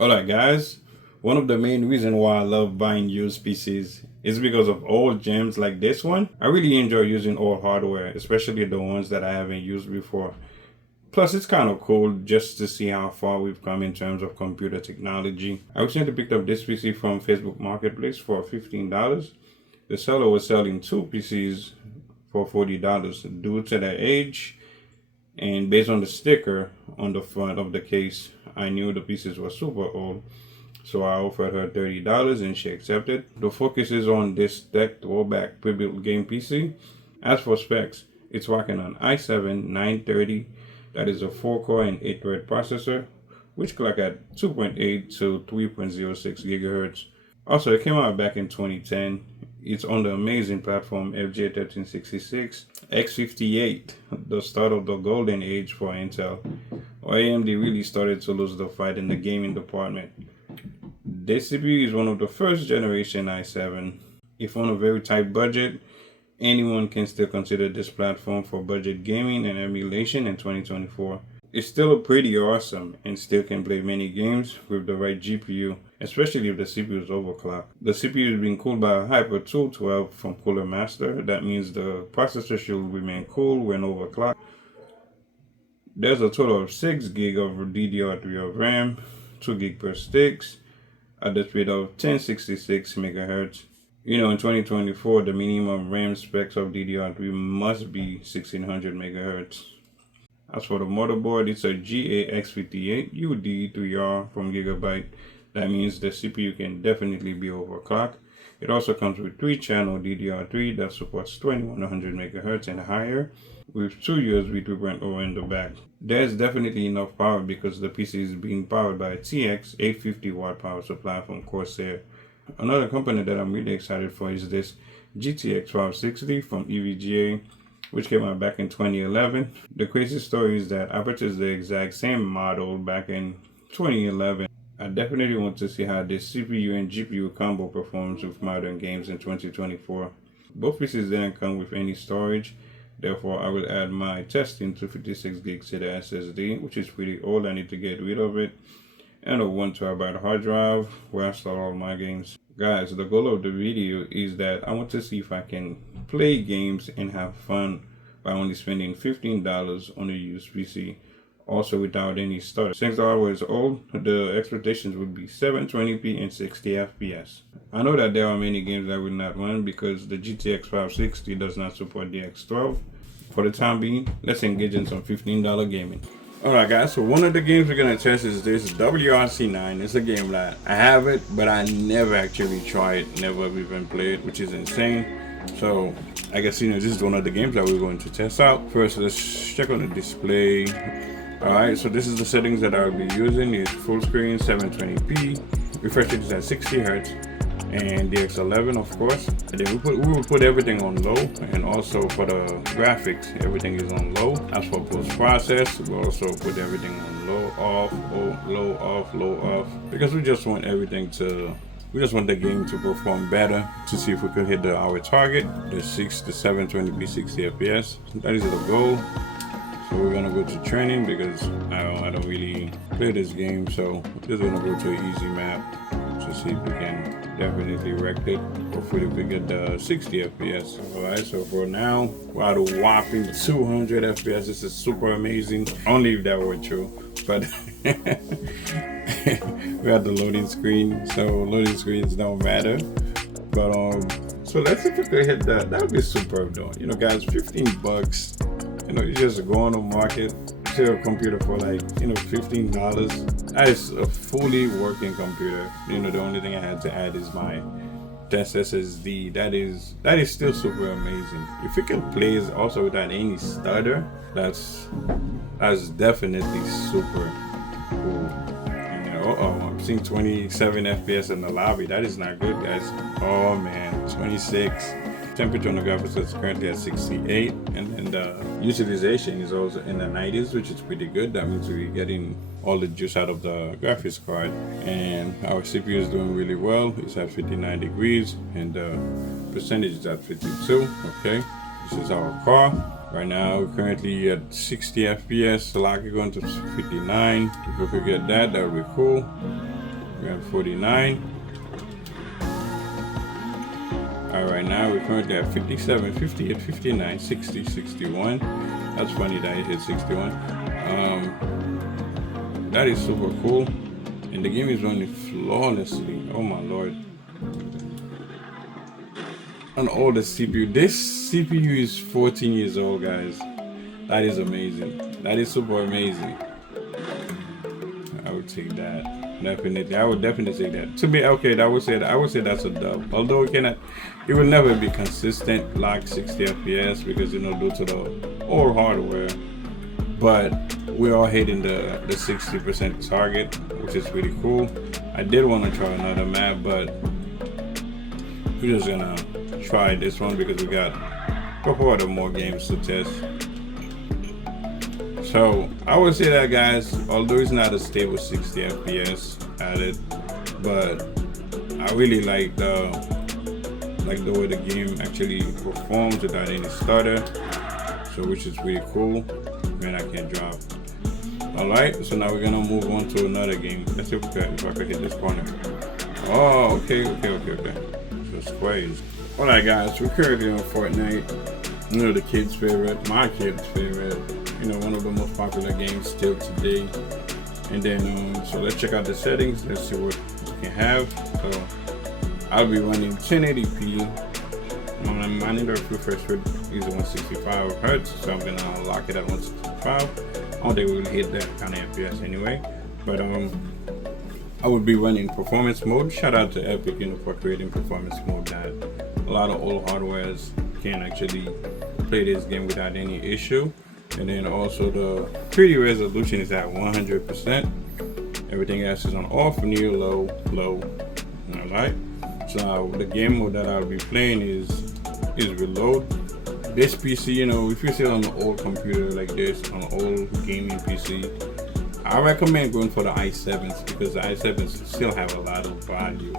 Alright guys, one of the main reasons why I love buying used PCs is because of old gems like this one. I really enjoy using old hardware, especially the ones that I haven't used before. Plus, it's kind of cool just to see how far we've come in terms of computer technology. I recently picked up this PC from Facebook Marketplace for $15. The seller was selling two PCs for $40 due to their age, and based on the sticker on the front of the case, I knew the pieces were super old. So I offered her $30 and she accepted. The focus is on this tech throwback pre-built game PC. As for specs, it's rocking an i7-930. That is a 4-core and 8-thread processor, which clock at 2.8 to 3.06 gigahertz. Also, it came out back in 2010. It's on the amazing platform FJ1366, X58, the start of the golden age for Intel. AMD really started to lose the fight in the gaming department. This CPU is one of the first generation i7. If on a very tight budget, anyone can still consider this platform for budget gaming and emulation in 2024. It's still pretty awesome and still can play many games with the right GPU, especially if the CPU is overclocked. The CPU is being cooled by a Hyper 212 from Cooler Master. That means the processor should remain cool when overclocked. There's a total of 6 gig of DDR3 of RAM, 2 gig per sticks, at the speed of 1066 megahertz. You know, in 2024, the minimum RAM specs of DDR3 must be 1600 megahertz. As for the motherboard, it's a X58 UD3R from Gigabyte. That means the CPU can definitely be overclocked. It also comes with 3-channel DDR3 that supports 2100 MHz and higher, with 2 USB 3.0 in the back. There's definitely enough power because the PC is being powered by a TX 850 watt power supply from Corsair. Another company that I'm really excited for is this GTX 560 from EVGA, which came out back in 2011. The crazy story is that I purchased the exact same model back in 2011. I definitely want to see how this CPU and GPU combo performs with modern games in 2024. Both PCs didn't come with any storage, therefore I will add my testing 256 gigs to the SSD, which is pretty old. I need to get rid of it, and a 1TB hard drive where I store all my games. Guys, the goal of the video is that I want to see if I can play games and have fun by only spending $15 on a used PC, also without any stutter. Since the hardware is old, the expectations would be 720p and 60 FPS. I know that there are many games that will not run because the GTX 560 does not support the X12. For the time being, let's engage in some $15 gaming. Alright guys, so one of the games we're going to test is this WRC9. It's a game that I have it, but I never actually tried it, never even played, which is insane. So I guess, this is one of the games that we're going to test out. First, let's check on the display. Alright, so this is the settings that I'll be using. It's full screen, 720p, refresh rate is at 60 Hz, and DX11 of course. And then we will put everything on low, and also for the graphics, everything is on low. As for post process, we'll also put everything on low, off, low, off, low, off, because we just want everything to, we just want the game to perform better to see if we could hit our target, the 720p 60 FPS. That is the goal. So we're gonna go to training because I don't really play this game, so we're just gonna go to an easy map to see if we can definitely wreck it. Hopefully we get the 60 FPS. Alright, so for now, we're at a whopping 200 FPS. This is super amazing. Only if that were true, but we're at the loading screen, so loading screens don't matter. But so let's see if we could hit that. That would be superb though. Guys, 15 bucks. You just go on the market, sell a computer for like, $15. That is a fully working computer. The only thing I had to add is my test SSD. That is still super amazing. If you can play it also without any stutter, that's definitely super cool. I'm seeing 27 FPS in the lobby. That is not good, guys. Oh man, 26. Temperature on the graphics is currently at 68, and then the utilization is also in the 90s, which is pretty good. That means we're getting all the juice out of the graphics card, and our CPU is doing really well. It's at 59 degrees, and the percentage is at 52. Okay, this is our car. Right now, we're currently at 60 FPS. So like going to 59. If we could get that, that would be cool. We have 49. Alright, now we're currently at 57, 58, 59, 60, 61. That's funny that it hit 61. That is super cool. And the game is running flawlessly. Oh my lord. On all the CPU. This CPU is 14 years old, guys. That is amazing. That is super amazing. I would take that. Definitely. I would definitely take that. To be okay, I would say that's a dub. Although it will never be consistent like 60 FPS because due to the old hardware. But we are hitting the 60% target, which is pretty cool. I did want to try another map, but we're just gonna try this one because we got a couple other more games to test. So I would say that, guys, although it's not a stable 60 FPS at it, but I really like the way the game actually performs without any stutter. So which is really cool. Man, I can't drop. Alright, so now we're gonna move on to another game. Let's see if I could hit this corner. Oh, okay. So squares. Alright guys, we're currently on Fortnite. You know, the kids' favorite, my kids' favorite. You know, one of the most popular games still today. And then so let's check out the settings. Let's see what we can have. So I'll be running 1080p. My monitor refresh rate is 165 Hz, so I'm gonna lock it at 165. I don't think we will hit that kind of FPS anyway. But I would be running performance mode. Shout out to Epic, for creating performance mode that a lot of old hardwares can actually play this game without any issue. And then also the 3D resolution is at 100%. Everything else is on off, near, low. Alright. So now the game mode that I'll be playing is reload. This PC, if you sit on an old computer like this, on an old gaming PC, I recommend going for the i7s because the i7s still have a lot of value.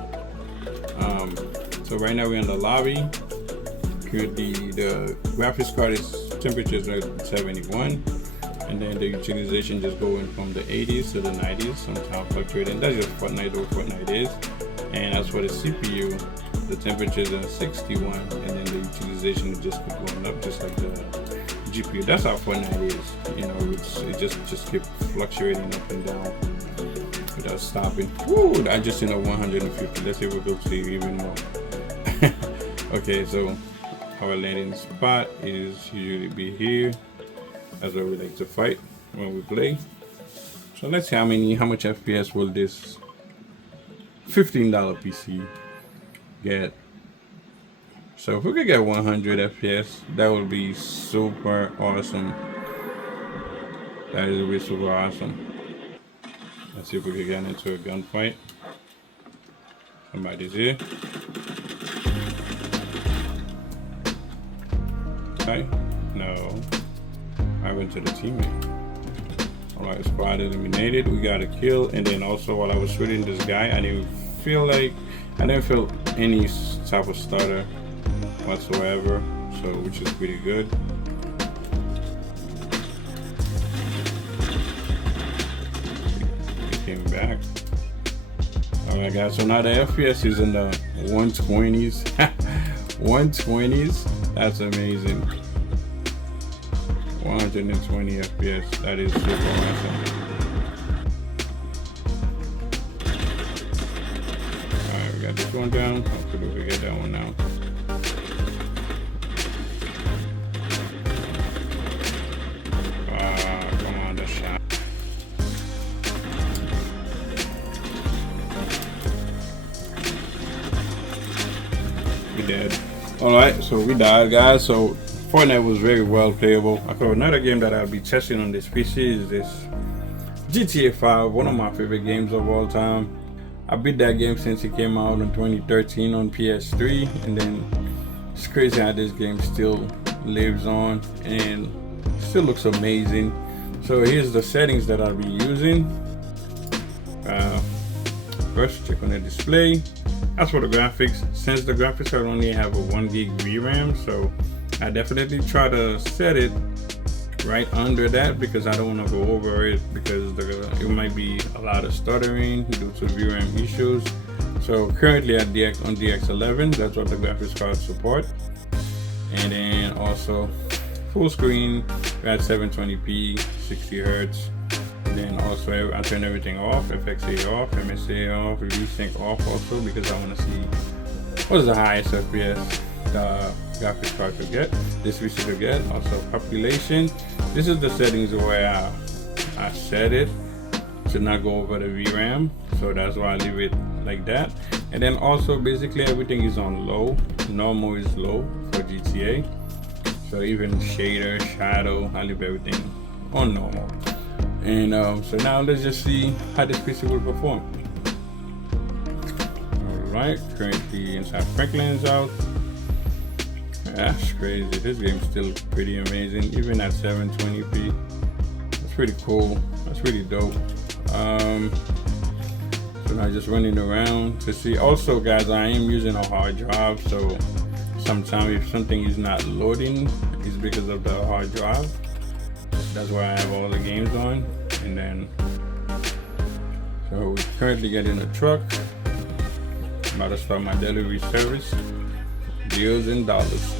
So right now we're in the lobby. The graphics card temperature is at 71, and then the utilization just going from the 80s to the 90s, sometimes fluctuating. That's just Fortnite, what Fortnite is. And as for the CPU, the temperature is at 61, and then the utilization is just keep going up, just like the GPU. That's how Fortnite is. It just keep fluctuating up and down without stopping. Woo! I just 150. Let's see if we go to even more. Okay, so our landing spot is usually be here. That's where we like to fight when we play. So let's see how much FPS will this $15 PC get. So if we could get 100 FPS, that would be super awesome. That would be super awesome. Let's see if we can get into a gunfight. Somebody's here. Okay. No. I went to the teammate. Alright, squad eliminated. We got a kill, and then also while I was shooting this guy, I didn't feel any type of stutter whatsoever, so which is pretty good. He came back. Alright guys, so now the FPS is in the 120s. 120s. That's amazing. 120 FPS. That is super awesome. Alright, we got this one down. Hopefully we get that one now. Come on, the shot. We dead. Alright, so we died, guys. So Fortnite was very well playable. Okay, another game that I'll be testing on this PC is this GTA 5, one of my favorite games of all time. I beat that game since it came out in 2013 on PS3, and then it's crazy how this game still lives on and still looks amazing. So here's the settings that I'll be using. First, check on the display. As for the graphics, since the graphics card only have a 1 gig VRAM, so I definitely try to set it right under that because I don't want to go over it because it might be a lot of stuttering due to VRAM issues. So currently on DX11, that's what the graphics card support. And then also full screen at 720p, 60 Hz. And then also I turn everything off, FXA off, MSA off, VSync off also because I want to see what's the highest FPS the graphics card could get, this PC could get. Also population, this is the settings where I set it to not go over the VRAM, so that's why I leave it like that. And then also basically everything is on low. Normal is low for GTA, so even shader, shadow, I leave everything on normal. And so now let's just see how this PC will perform. Alright, currently inside Franklin's out. That's crazy. This game's still pretty amazing, even at 720p. That's pretty cool. That's pretty dope. So now just running around to see. Also, guys, I am using a hard drive, so sometimes if something is not loading, it's because of the hard drive. That's why I have all the games on. And then, so we currently get in a truck. I'm about to start my delivery service. Deals in dollars.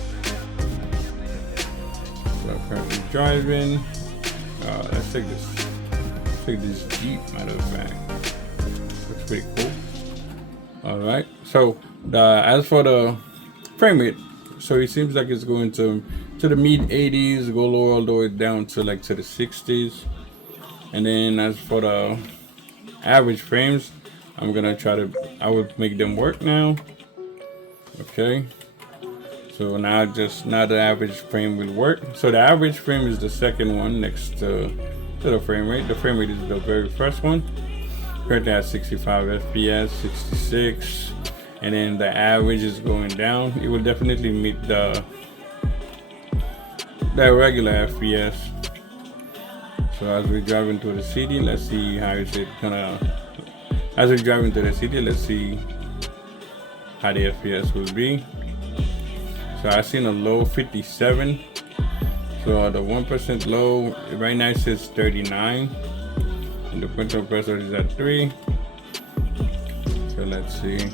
So I'm currently driving. Let's take this. Take this Jeep, matter of fact. Looks pretty cool. All right. So as for the frame rate, so it seems like it's going to the mid 80s, go lower all the way down to like to the 60s. And then as for the average frames, I'm gonna I would make them work now. Okay. So now the average frame will work. So the average frame is the second one next to the frame rate. The frame rate is the very first one. Currently at 65 FPS, 66, and then the average is going down. It will definitely meet the regular FPS. So as we drive into the city, let's see how is it gonna. As we drive into the city, let's see how the FPS will be. So I've seen a low 57. So the 1% low right now it says 39. And the print compressor is at 3. So let's see.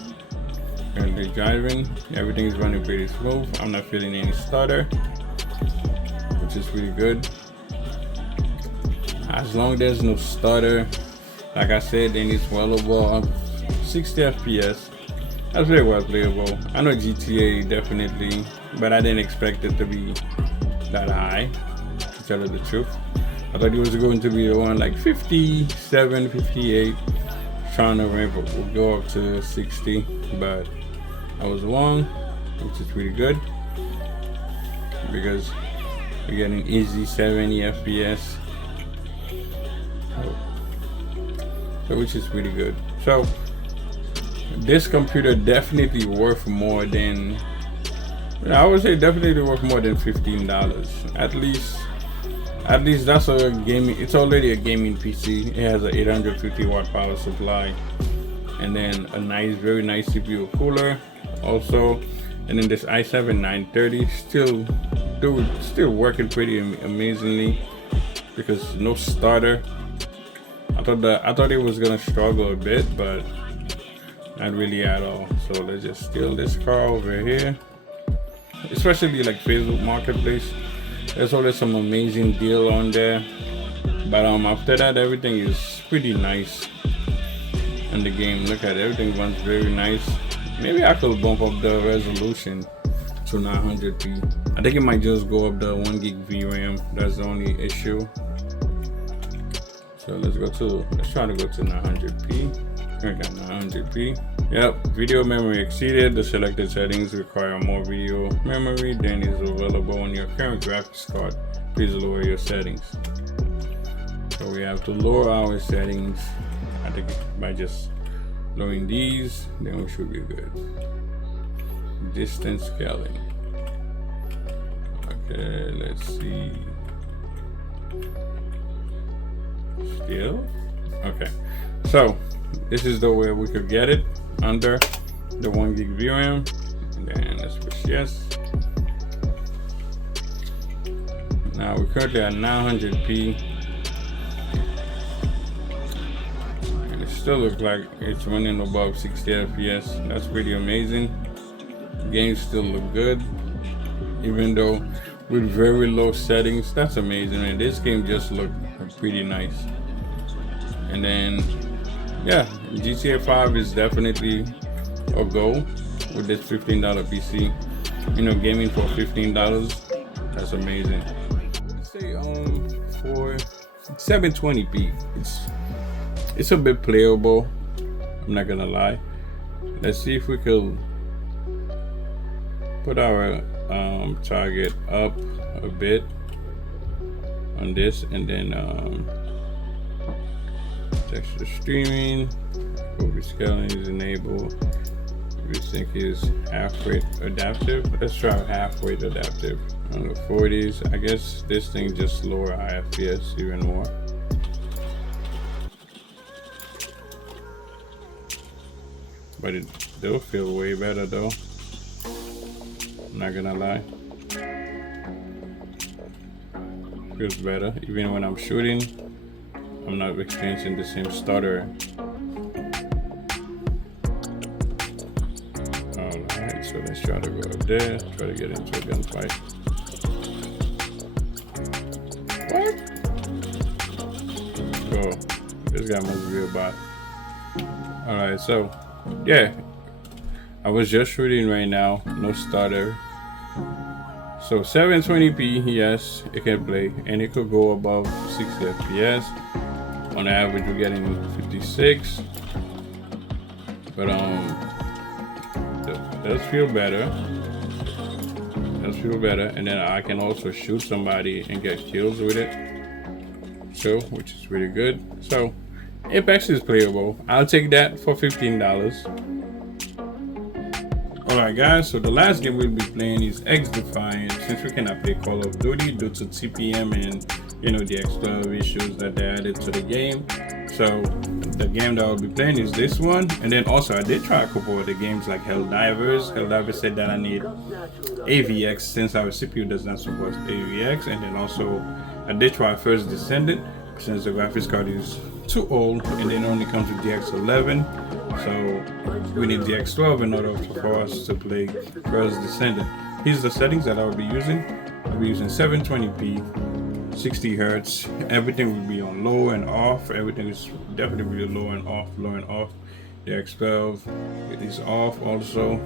Currently driving. Everything is running pretty smooth. I'm not feeling any stutter, which is pretty good. As long as there's no stutter, like I said, then it's well over 60 FPS. That's very well playable. I know GTA definitely, but I didn't expect it to be that high, to tell you the truth. I thought it was going to be around like 57, 58, trying to ramp up, will go up to 60, but I was wrong, which is pretty good because we're getting easy 70 FPS. So which is pretty good. So this computer definitely worth more than, I would say definitely worth more than $15. At least that's a gaming, it's already a gaming PC. It has an 850 watt power supply, and then a nice, very nice CPU cooler also, and then this i7 930 still working pretty amazingly because no stutter. I thought it was gonna struggle a bit, but not really at all. So let's just steal this car over here, especially like Facebook Marketplace. There's always some amazing deal on there, but after that everything is pretty nice in the game. Look at it, everything runs very nice. Maybe I could bump up the resolution to 900p. I think it might just go up the 1 gig VRAM. That's the only issue. So let's try to go to 900p. I got 900p. Yep, video memory exceeded. The selected settings require more video memory than is available on your current graphics card. Please lower your settings. So we have to lower our settings. I think by just lowering these, then we should be good. Distance scaling. Okay, let's see. Still okay, so this is the way we could get it under the 1 gig VRAM, and then let's push yes. Now we're currently at 900p. And it still looks like it's running above 60 FPS. That's pretty amazing. Games still look good, even though with very low settings. That's amazing, and this game just looked pretty nice. And then yeah, GTA 5 is definitely a go with this $15 PC. You know, gaming for $15, that's amazing. Let's say for 720p, it's a bit playable, I'm not gonna lie. Let's see if we could put our target up a bit on this, and then texture streaming, overscaling is enabled. We think is half rate adaptive. Let's try half rate adaptive on the 40s. I guess this thing just lower FPS even more. But it still feels way better though. I'm not gonna lie. Feels better. Even when I'm shooting, I'm not experiencing the same stutter. Alright, so let's try to go up there, try to get into a gunfight. What? Oh, this guy must be a bot. Alright, so yeah, I was just shooting right now, no stutter. So 720p, yes, it can play, and it could go above 60 FPS. On average, we're getting 56, but does feel better. Does feel better, and then I can also shoot somebody and get kills with it, so which is really good. So Apex is playable. I'll take that for $15. Alright guys, so the last game we'll be playing is XDefiant, since we cannot play Call of Duty due to TPM and you know the extra issues that they added to the game. So the game that I'll be playing is this one, and then also I did try a couple of the games like Helldivers. Helldivers said that I need AVX since our CPU does not support AVX, and then also I did try First Descendant since the graphics card is too old and then only comes with DX11. So we need the X12 in order for us to play First Descendant. Here's the settings that I will be using. I'll be using 720p, 60 Hertz. Everything will be on low and off. Everything is definitely low and off, low and off. The X12 is off also.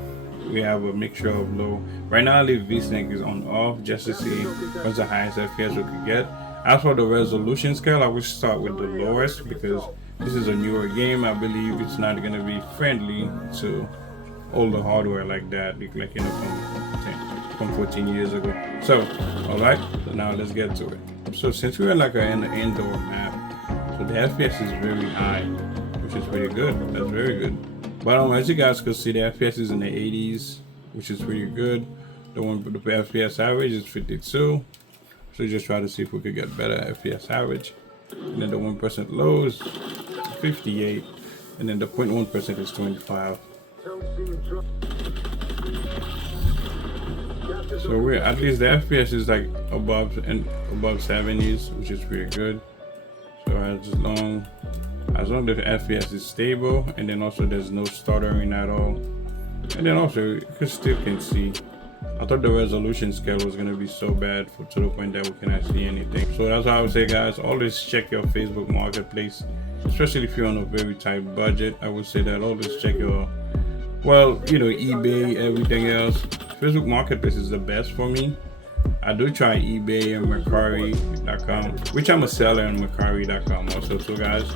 We have a mixture of low. Right now I leave VSync is on off just to see what's the highest FPS we could get. As for the resolution scale, I will start with the lowest because this is a newer game. I believe it's not going to be friendly to older hardware like that, like you know, from 14 years ago. So, all right, so now let's get to it. So since we're like in the indoor map, so the FPS is very high, which is pretty good. That's very good. But as you guys can see, the FPS is in the 80s, which is pretty good. The FPS average is 52. So just try to see if we could get better FPS average. And then the 1% low is 58, and then the 0.1% is 25. So we're at least the FPS is like above 70s, which is pretty good. So as long as the FPS is stable, and then also there's no stuttering at all, and then also you still can see. I thought the resolution scale was going to be so bad to the point that we cannot see anything. So that's why I would say, guys, always check your Facebook Marketplace, especially if you're on a very tight budget. I would say that always check your, well, you know, eBay, everything else. Facebook Marketplace is the best for me. I do try eBay and Mercari.com, which I'm a seller on Mercari.com also. So guys,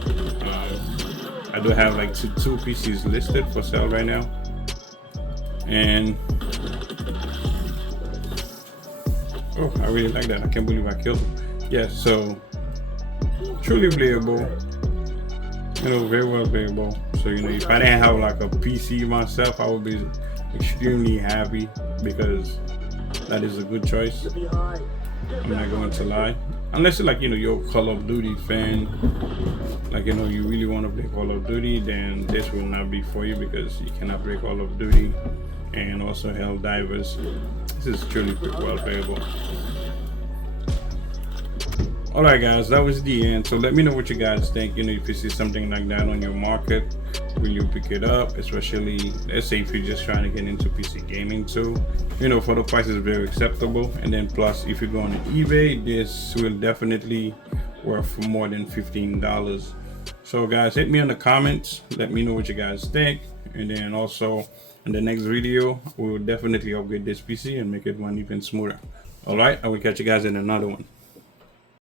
I do have like two PCs listed for sale right now. And oh, I really like that. I can't believe I killed him. Yeah, so truly playable. You know, very well playable. So, you know, if I didn't have like a PC myself, I would be extremely happy because that is a good choice. I'm not going to lie. Unless you're like, you know, you're a Call of Duty fan, like, you know, you really want to play Call of Duty, then this will not be for you because you cannot play Call of Duty. And also Helldivers. This is truly well playable. Alright guys, that was the end. So let me know what you guys think. You know, if you see something like that on your market, will you pick it up? Especially, let's say if you're just trying to get into PC gaming too. You know, for the price is very acceptable. And then plus, if you go on eBay, this will definitely worth more than $15. So guys, hit me in the comments. Let me know what you guys think. And then also, in the next video, we will definitely upgrade this PC and make it run even smoother. Alright, I will catch you guys in another one.